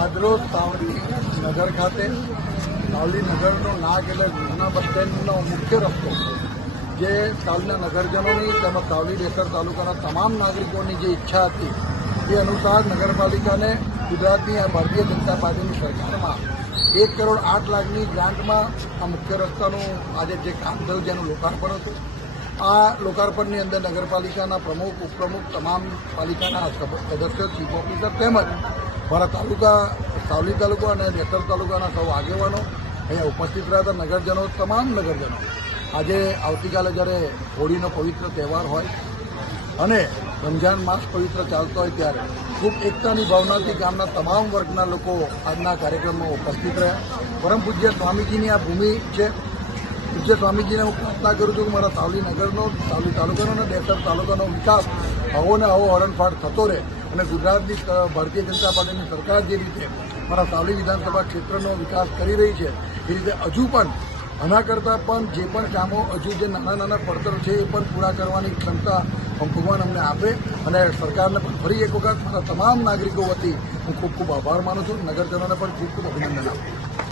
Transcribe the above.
આજરોજ સાવલી નગર ખાતે સાવલી નગરનો નાગ એટલે જૂના બસ સ્ટેન્ડનો મુખ્ય રસ્તો જે સાવલીના નગરજનોની તેમજ સાવલી બેસર તાલુકાના તમામ નાગરિકોની જે ઈચ્છા હતી એ અનુસાર નગરપાલિકાને ગુજરાતની આ ભારતીય જનતા પાર્ટીની સરકારમાં 1,08,00,000ની ગ્રાન્ટમાં આ મુખ્ય રસ્તાનું આજે જે કામ થયું જેનું લોકાર્પણ હતું. આ લોકાર્પણની અંદર નગરપાલિકાના પ્રમુખ ઉપપ્રમુખ તમામ પાલિકાના સદસ્યો ચીફ ઓફિસર તેમજ મારા સાવલી તાલુકા અને બેસર તાલુકાના સૌ આગેવાનો અહીંયા ઉપસ્થિત રહ્યા હતા. નગરજનો તમામ નગરજનો આજે આવતીકાલે જ્યારે હોળીનો પવિત્ર તહેવાર હોય અને રમજાન માસ પવિત્ર ચાલતો હોય ત્યારે ખૂબ એકતાની ભાવનાથી ગામના તમામ વર્ગના લોકો આજના કાર્યક્રમમાં ઉપસ્થિત રહ્યા. પરમ પૂજ્ય સ્વામીજીની આ ભૂમિ છે. પૂજ્ય સ્વામીજીને હું પ્રાર્થના કરું છું કે મારા સાવલી નગરનો, સાવલી તાલુકાનો અને બેસર તાલુકાનો વિકાસ આવો ને આવો હરણફાળ થતો રહે અને ગુજરાતની ભારતીય જનતા પાર્ટીની સરકાર જે રીતે મારા સાવલી વિધાનસભા ક્ષેત્રનો વિકાસ કરી રહી છે એ રીતે હજુ પણ આના કરતાં પણ જે પણ કામો હજુ જે નાના નાના પડતર છે એ પણ પૂરા કરવાની ક્ષમતા ભગવાન અમને આપે અને સરકારને પણ ફરી એક વખત મારા તમામ નાગરિકો વતી હું ખૂબ ખૂબ આભાર માનું છું. નગરજનોને પણ ખૂબ ખૂબ અભિનંદન આપું.